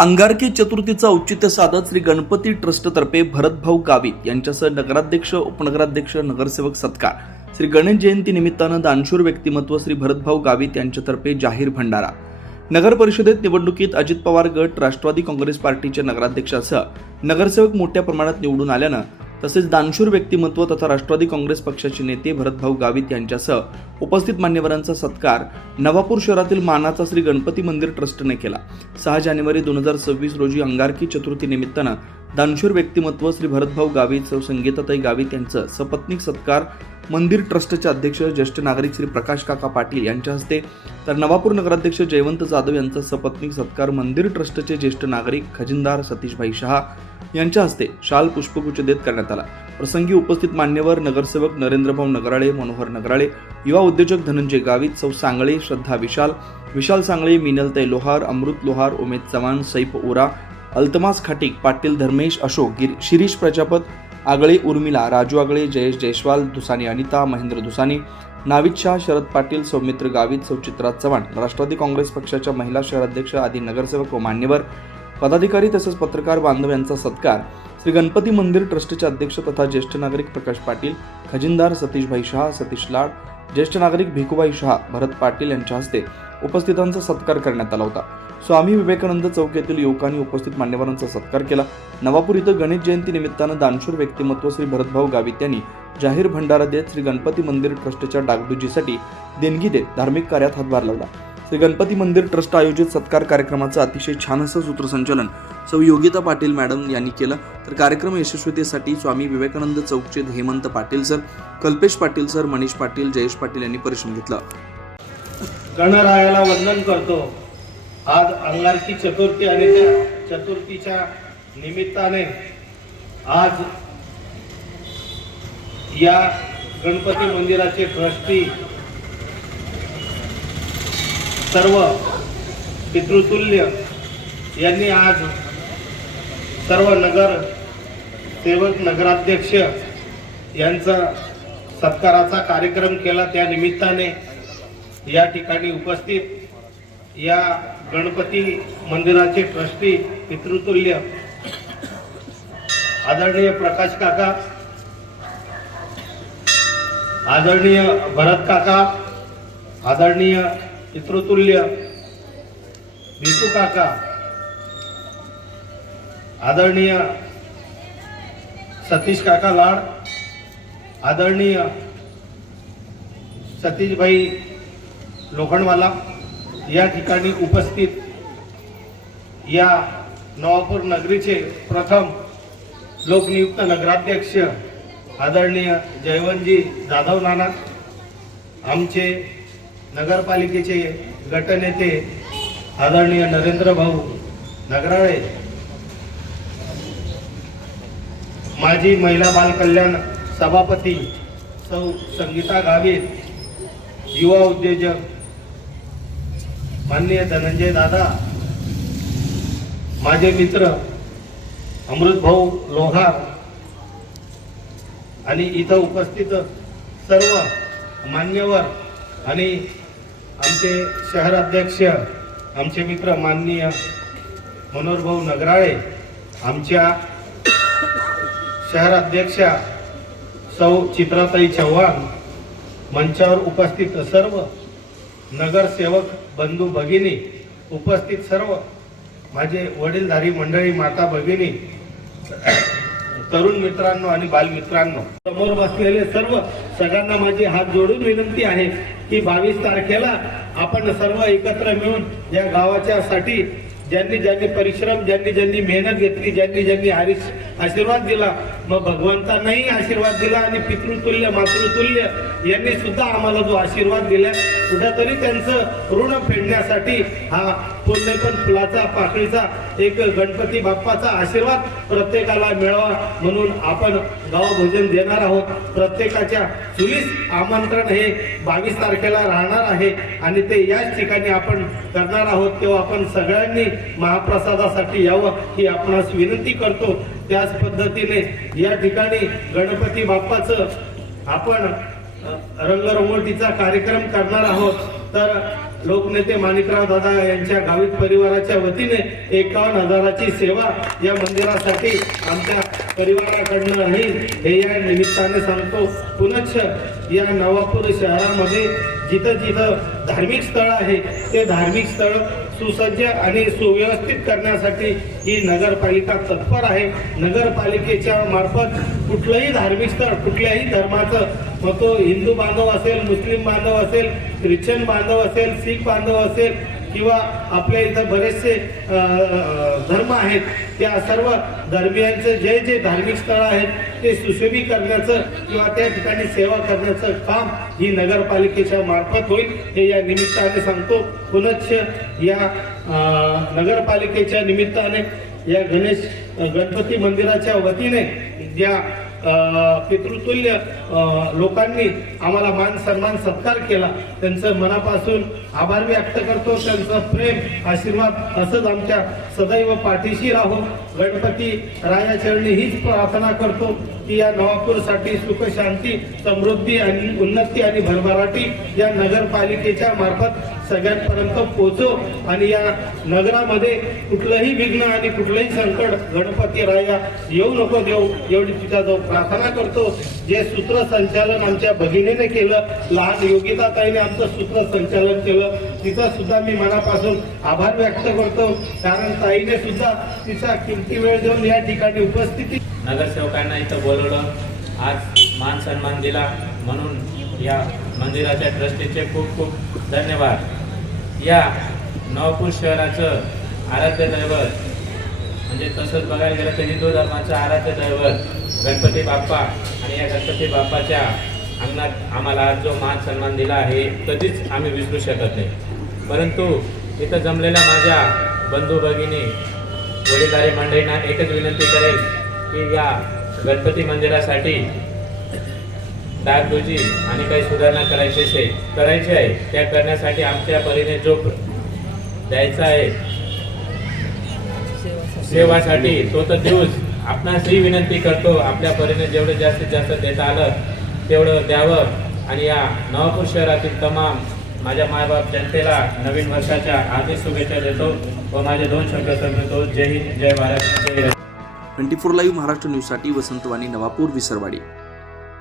अंगारकी चतुर्थीचा औचित्य साधत श्री गणपती ट्रस्टतर्फे भरतभाऊ गावित यांच्यासह नगराध्यक्ष, उपनगराध्यक्ष, नगरसेवक सत्कार. श्री गणेश जयंती निमित्तानं दानशूर व्यक्तिमत्व श्री भरतभाऊ गावित यांच्यातर्फे जाहीर भंडारा. नगर परिषदेत निवडणुकीत अजित पवार गट राष्ट्रवादी काँग्रेस पार्टीच्या नगराध्यक्षासह नगरसेवक मोठ्या प्रमाणात निवडून आल्यानं तसेच दानशूर व्यक्तिमत्व तथा राष्ट्रवादी काँग्रेस पक्षाचे नेते भरतभाऊ गावित यांच्यासह उपस्थित मान्यवरांचा सत्कार नवापूर शहरातील मानाचा श्री गणपती मंदिर ट्रस्टने केला. 6 जानेवारी 2026 रोजी अंगारकी चतुर्थी निमित्तानं दानशूर व्यक्तिमत्व श्री भरतभाऊ गावित, सौ संगीताताई गावित यांचं सपत्नीक सत्कार मंदिर ट्रस्टचे अध्यक्ष ज्येष्ठ नागरिक श्री प्रकाश काका पाटील यांच्या हस्ते, तर नवापूर नगराध्यक्ष जयवंत जाधव यांचा सपत्नीक सत्कार मंदिर ट्रस्टचे ज्येष्ठ नागरिक खजिनदार सतीशभाई शहा यांच्या हस्ते शाल पुष्पगुच्छ देत करण्यात आला. प्रसंगी उपस्थित मान्यवर नगरसेवक नरेंद्रभाऊ नगराळे, मनोहर नगराळे, युवा उद्योजक धनंजय गावित, सौ सांगळे, श्रद्धा विशाल सांगळे, मिनलताई लोहार, अमृत लोहार, उमेद चव्हाण, सैफ ओरा, अल्तमास खाटिक, पाटील धर्मेश, अशोक शिरीष प्रजापत, आगळे उर्मिला, राजू आगळे, जयेश जयस्वाल, दुसानी अनिता, महेंद्र दुसानी, नाविद शाह, शरद पाटील, सौमित्र गावित, सौ चित्रा चव्हाण, राष्ट्रवादी काँग्रेस पक्षाच्या महिला शहराध्यक्ष आदी नगरसेवक व मान्यवर पदाधिकारी तसेच पत्रकार बांधव यांचा सत्कार श्री गणपती मंदिर ट्रस्टचे अध्यक्ष तथा ज्येष्ठ नागरिक प्रकाश पाटील, खजिनदार सतीशभाई शहा, सतीश लाड, ज्येष्ठ नागरिक भिकुबाई शहा, भरत पाटील यांच्या हस्ते उपस्थितांचा सत्कार करण्यात आला होता. स्वामी विवेकानंद चौक येथील युवकांनी उपस्थित मान्यवरांचा सत्कार केला. नवापूर इथं गणेश जयंती निमित्तानं दानशूर व्यक्तिमत्व श्री भरतभाऊ गावित यांनी जाहीर भंडारा देत श्री गणपती मंदिर ट्रस्टच्या डागडुजीसाठी देणगी देत धार्मिक कार्यात हातभार लावला. श्री गणपती मंदिर ट्रस्ट आयोजित सत्कार कार्यक्रमाचं अतिशय छान असं सूत्रसंचालन सौ योगिता पाटील मॅडम यांनी केलं. तर कार्यक्रम यशस्वीतेसाठी स्वामी विवेकानंद चौकचे हेमंत पाटील सर, कल्पेश पाटील सर, मनीष पाटील, जयेश पाटील यांनी परिश्रम घेतला. गणरायाला वंदन करतो. आज अंगारकी चतुर्थी आणि त्या चतुर्थीच्या निमित्ताने आज या गणपती मंदिराचे ट्रस्टी सर्व पितृतुल्य यांनी आज सर्व नगर सेवक, नगराध्यक्ष यांचा सत्काराचा कार्यक्रम केला. त्या निमित्ताने या ठिकाणी उपस्थित या गणपती मंदिराचे ट्रस्टी पितृतुल्य आदरणीय प्रकाश काका, आदरणीय भरत काका, आदरणीय पितृतुल्य भिकू काका, आदरणीय सतीश काका लाड, आदरणीय सतीशभाई लोखंडवाला या ठिकाणी उपस्थित या नवापूर नगरीचे प्रथम लोकनियुक्त नगराध्यक्ष आदरणीय जयवंतजी जाधव नाना, आमचे नगरपालिकेचे गटनेते आदरणीय नरेंद्र भाऊ नगराळे, माजी महिला बाल कल्याण सभापती सौ संगीता गावित, युवा उद्योजक माननीय धनंजय दादा, माझे मित्र अमृत भाऊ लोहार आणि इथं उपस्थित सर्व मान्यवर आणि आमचे शहराध्यक्ष, आमचे मित्र माननीय मनोहर भाऊ नगराळे, आमच्या शहराध्यक्षा सौ चित्राताई चव्हाण, मंचावर उपस्थित सर्व नगरसेवक बंधू भगिनी, उपस्थित सर्व माझे वडीलधारी मंडळी, माता भगिनी, तरुण मित्रांनो आणि बालमित्रांनो, समोर बसलेले सर्व सगळ्यांना माझी हात जोडून विनंती आहे की 22 तारखेला आपण सर्व एकत्र मिळून या गावाच्या साठी ज्यांनी ज्यांनी परिश्रम, ज्यांनी मेहनत घेतली, ज्यांनी आशीर्वाद दिला, मग भगवंतांनाही आशीर्वाद दिला आणि पितृतुल्य मातृतुल्य यांनी सुद्धा आम्हाला जो आशीर्वाद दिला, कुठेतरी त्यांचं ऋण फेडण्यासाठी हा पुण्यपण फुलाचा पाकळीचा एक गणपती बाप्पाचा आशीर्वाद प्रत्येकाला मिळावा म्हणून आपण गावभोजन देणार आहोत. प्रत्येकाच्या चुलीस आमंत्रण हे 22 तारखेला राहणार आहे आणि ते याच ठिकाणी आपण करणार आहोत. तेव्हा आपण सगळ्यांनी महाप्रसादासाठी यावं ही आपणास विनंती करतो. त्याच पद्धतीने या ठिकाणी गणपती बाप्पाचं आपण रंगरंगोटीचा कार्यक्रम करणार आहोत. तर लोकनेते माणिकराव दादा यांच्या गावित परिवाराच्या वतीने 51,000ची सेवा या मंदिरासाठी आमच्या परिवाराकडनं राहील हे या निमित्ताने सांगतो. पुनश्च या नवापूर शहरामध्ये जिथं जिथं धार्मिक स्थळ आहे ते धार्मिक स्थळ सुसज्ज आणि सुव्यवस्थित करण्यासाठी ही नगरपालिका तत्पर आहे. नगरपालिकेच्या मार्फत कुठलंही धार्मिक स्थळ कुठल्याही धर्माचं, मग तो हिंदू बांधव असेल, मुस्लिम बांधव असेल, ख्रिश्चन बांधव असेल, शीख बांधव असेल किंवा आपल्या इथं बरेचसे धर्म आहेत, त्या सर्व धर्मियांचे जे जे धार्मिक स्थळ आहेत ते सुशोभित करण्याचं किंवा त्या ठिकाणी सेवा करण्याचं काम ही नगरपालिकेच्या मार्फत होईल हे या निमित्ताने सांगतो. पुनश्च या नगरपालिकेच्या निमित्ताने या गणपती मंदिराच्या वतीने ज्या पितृतुल्य लोकांनी आम्हाला मान सन्मान सत्कार केला त्यांचं मनापासून आभार व्यक्त करतो. त्यांचं प्रेम आशीर्वाद असंच आमच्या सदैव पाठीशी राहो. गणपती रायाचरणी हीच प्रार्थना करतो की या नवापूरसाठी सुख शांती समृद्धी आणि उन्नती आणि भरभराटी या नगरपालिकेच्या मार्फत सगळ्यांपर्यंत पोहोचो आणि या नगरामध्ये कुठलंही विघ्न आणि कुठलंही संकट गणपती राया येऊ नको देऊ एवढी तुझ्याजवळ प्रार्थना करतो. जे सूत्रसंचालन आमच्या भगिनीने केलं, लहान योगिताताईने आमचं सूत्रसंचालन केलं, तिचा सुद्धा मी मनापासून आभार व्यक्त करतो. कारण ताईने सुद्धा तिचा किमती वेळ देऊन या ठिकाणी उपस्थिती नगरसेवकांना इथं बोलवलं, आज मान सन्मान दिला, म्हणून या मंदिराच्या ट्रस्टीचे खूप खूप धन्यवाद. या नवापूर शहराचं आराध्य दैवत म्हणजे तसंच बघायला गेलं तर हिंदू धर्माचं आराध्य दैवत गणपती बाप्पा आणि या गणपती बाप्पाच्या अंगणात आम्हाला आज जो मान सन्मान दिला आहे कधीच आम्ही विसरू शकत नाही. परंतु इथं जमलेल्या माझ्या बंधू भगिनी वडीलधारी मंडळींना एकच विनंती करेल की या गणपती मंदिरासाठी डागडुजी आणि काही सुधारणा करायची आहे. त्या करण्यासाठी आमच्या परीने जो द्यायचा आहे सेवासाठी तो तर देऊच. आपणास ही विनंती करतो आपल्या परीने जेवढं जास्तीत जास्त देता आलं तेवढं द्यावं. आणि या नवापूर शहरातील तमाम माझ्या मायबाप जनतेला नवीन वर्षाच्या हार्दिक शुभेच्छा देतो व माझे 2 शब्द संपवतो. जय हिंद, जय भारत, जय. 24 लाईव्ह महाराष्ट्र न्यूजसाठी वसंतवाणी, नवापूर, विसरवाडी.